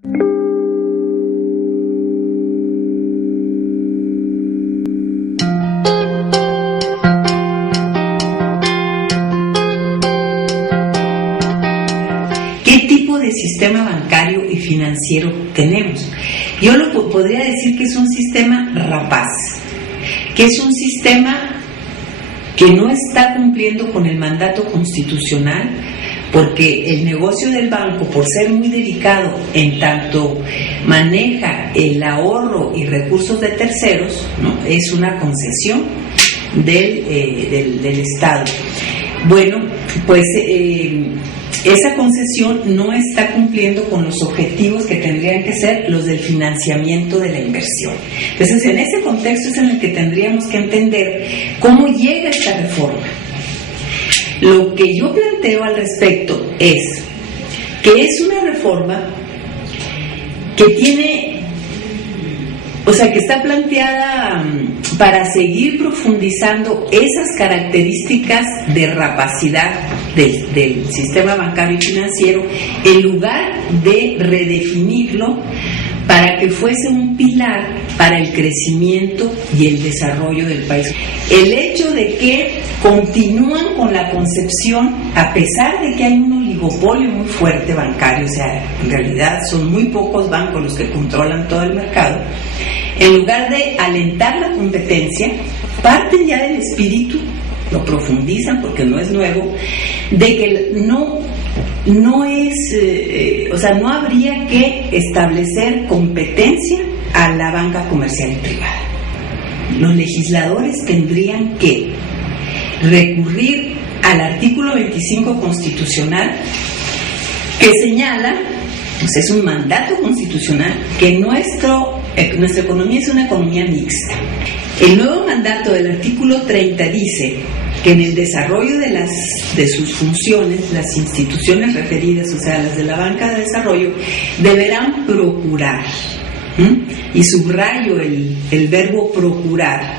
¿Qué tipo de sistema bancario y financiero tenemos? Yo lo podría decir que es un sistema rapaz, que es un sistema que no está cumpliendo con el mandato constitucional, porque el negocio del banco, por ser muy delicado en tanto maneja el ahorro y recursos de terceros, ¿no?, es una concesión del Estado. Bueno, pues esa concesión no está cumpliendo con los objetivos que tendrían que ser los del financiamiento de la inversión. Entonces, en ese contexto es en el que tendríamos que entender cómo llega esta reforma. Lo que yo planteo al respecto es que es una reforma que tiene, o sea, que está planteada para seguir profundizando esas características de rapacidad del sistema bancario y financiero, en lugar de redefinirlo para que fuese un pilar para el crecimiento y el desarrollo del país. El hecho de que continúan con la concepción, a pesar de que hay un oligopolio muy fuerte bancario, o sea, en realidad son muy pocos bancos los que controlan todo el mercado, en lugar de alentar la competencia, parten ya del espíritu, lo profundizan porque no es nuevo, de que no habría que establecer competencia a la banca comercial y privada. Los legisladores tendrían que recurrir al artículo 25 constitucional, que señala, pues es un mandato constitucional, que nuestra economía es una economía mixta. El nuevo mandato del artículo 30 dice que en el desarrollo de sus funciones, las instituciones referidas, o sea, las de la banca de desarrollo, deberán procurar, y subrayo el verbo procurar,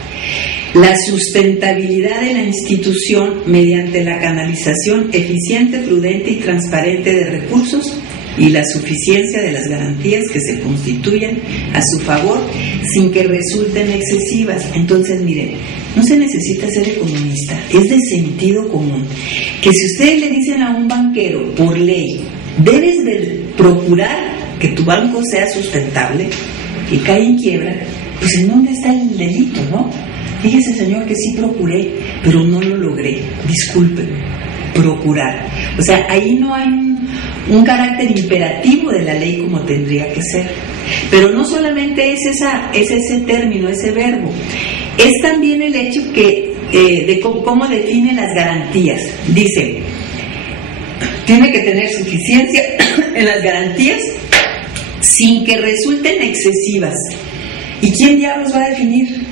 la sustentabilidad de la institución mediante la canalización eficiente, prudente y transparente de recursos y la suficiencia de las garantías que se constituyan a su favor sin que resulten excesivas. Entonces, miren, no se necesita ser economista, es de sentido común que si ustedes le dicen a un banquero por ley, debes de procurar que tu banco sea sustentable y cae en quiebra, pues ¿en dónde está el delito, no? Fíjese, señor, que sí procuré, pero no lo logré, discúlpeme, procurar. O sea, ahí no hay un carácter imperativo de la ley como tendría que ser. Pero no solamente es ese término, ese verbo, es también el hecho de cómo define las garantías. Dice, tiene que tener suficiencia en las garantías sin que resulten excesivas. ¿Y quién diablos va a definir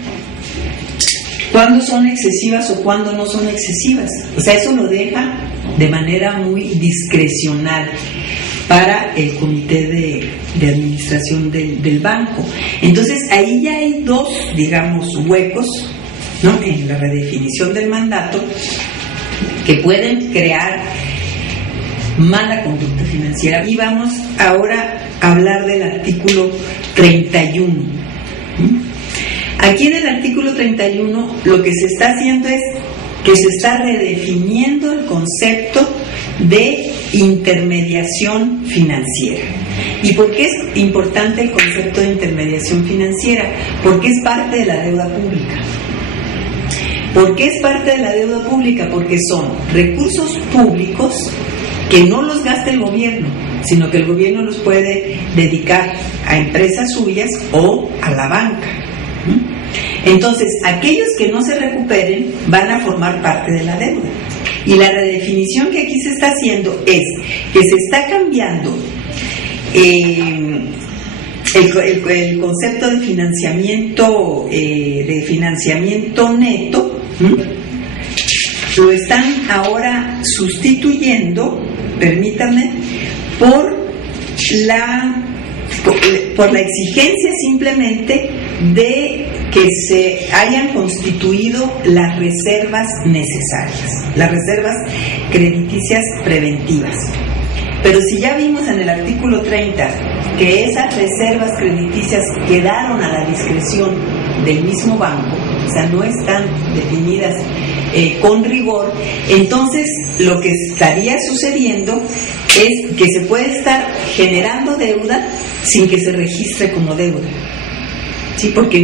cuándo son excesivas o cuándo no son excesivas? O sea, eso lo deja de manera muy discrecional para el comité de administración del banco. Entonces, ahí ya hay dos, digamos, huecos, ¿no?, en la redefinición del mandato que pueden crear mala conducta financiera. Y vamos ahora a hablar del artículo 31. Aquí en el artículo 31 lo que se está haciendo es que se está redefiniendo el concepto de intermediación financiera. ¿Y por qué es importante el concepto de intermediación financiera? Porque es parte de la deuda pública. ¿Por qué es parte de la deuda pública? Porque son recursos públicos que no los gasta el gobierno, sino que el gobierno los puede dedicar a empresas suyas o a la banca. Entonces, aquellos que no se recuperen van a formar parte de la deuda. Y la redefinición que aquí se está haciendo es que se está cambiando el concepto de financiamiento neto, lo están ahora sustituyendo, permítanme, por la exigencia simplemente de que se hayan constituido las reservas necesarias, las reservas crediticias preventivas. Pero si ya vimos en el artículo 30 que esas reservas crediticias quedaron a la discreción del mismo banco, o sea, no están definidas con rigor, entonces lo que estaría sucediendo es que se puede estar generando deuda sin que se registre como deuda. Sí, porque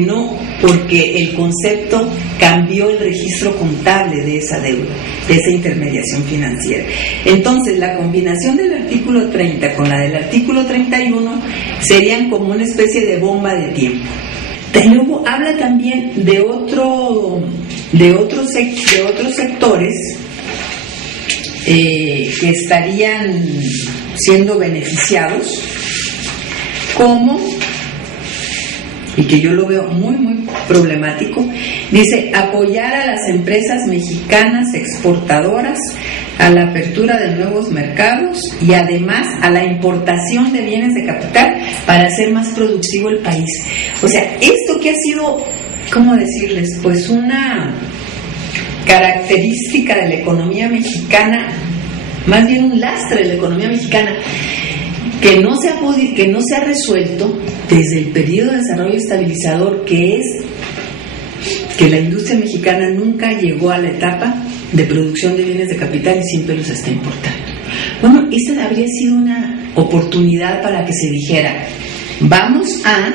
el concepto cambió el registro contable de esa deuda, de esa intermediación financiera. Entonces, la combinación del artículo 30 con la del artículo 31 serían como una especie de bomba de tiempo. Luego habla también de otros sectores que estarían siendo beneficiados, como, y que yo lo veo muy muy problemático, dice: apoyar a las empresas mexicanas exportadoras a la apertura de nuevos mercados y además a la importación de bienes de capital para hacer más productivo el país. O sea, esto que ha sido, ¿cómo decirles? Pues una característica de la economía mexicana, más bien un lastre de la economía mexicana, que no se ha resuelto desde el periodo de desarrollo estabilizador, que es que la industria mexicana nunca llegó a la etapa de producción de bienes de capital y siempre los está importando. Bueno, esta habría sido una oportunidad para que se dijera: vamos a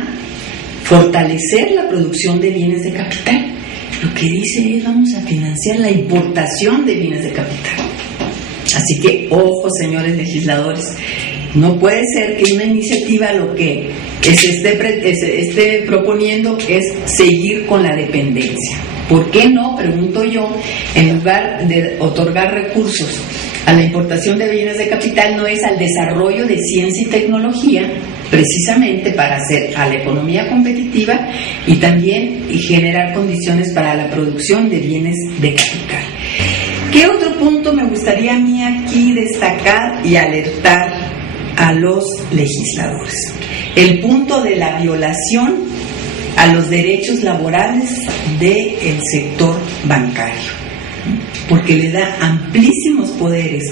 fortalecer la producción de bienes de capital. Lo que dice es: vamos a financiar la importación de bienes de capital. Así que, ojo, señores legisladores, no puede ser que una iniciativa lo que se esté proponiendo es seguir con la dependencia. ¿Por qué no, pregunto yo, en lugar de otorgar recursos a la importación de bienes de capital, no es al desarrollo de ciencia y tecnología, precisamente para hacer a la economía competitiva y también generar condiciones para la producción de bienes de capital? ¿Qué otro punto me gustaría a mí aquí destacar y alertar a los legisladores? El punto de la violación a los derechos laborales del sector bancario, porque le da amplísimos poderes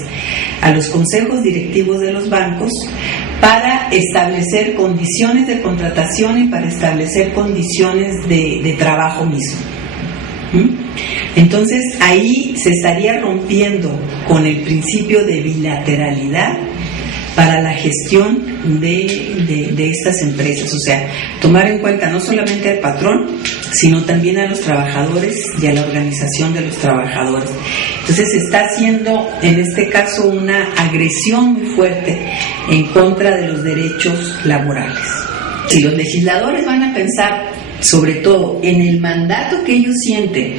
a los consejos directivos de los bancos para establecer condiciones de contratación y para establecer condiciones de trabajo mismo. Entonces ahí se estaría rompiendo con el principio de bilateralidad para la gestión de estas empresas, o sea, tomar en cuenta no solamente al patrón, sino también a los trabajadores y a la organización de los trabajadores. Entonces se está haciendo en este caso una agresión muy fuerte en contra de los derechos laborales. Si los legisladores van a pensar sobre todo en el mandato que ellos sienten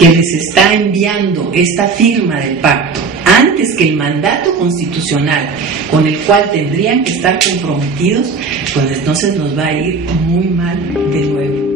que les está enviando esta firma del pacto, antes que el mandato constitucional con el cual tendrían que estar comprometidos, pues entonces nos va a ir muy mal de nuevo.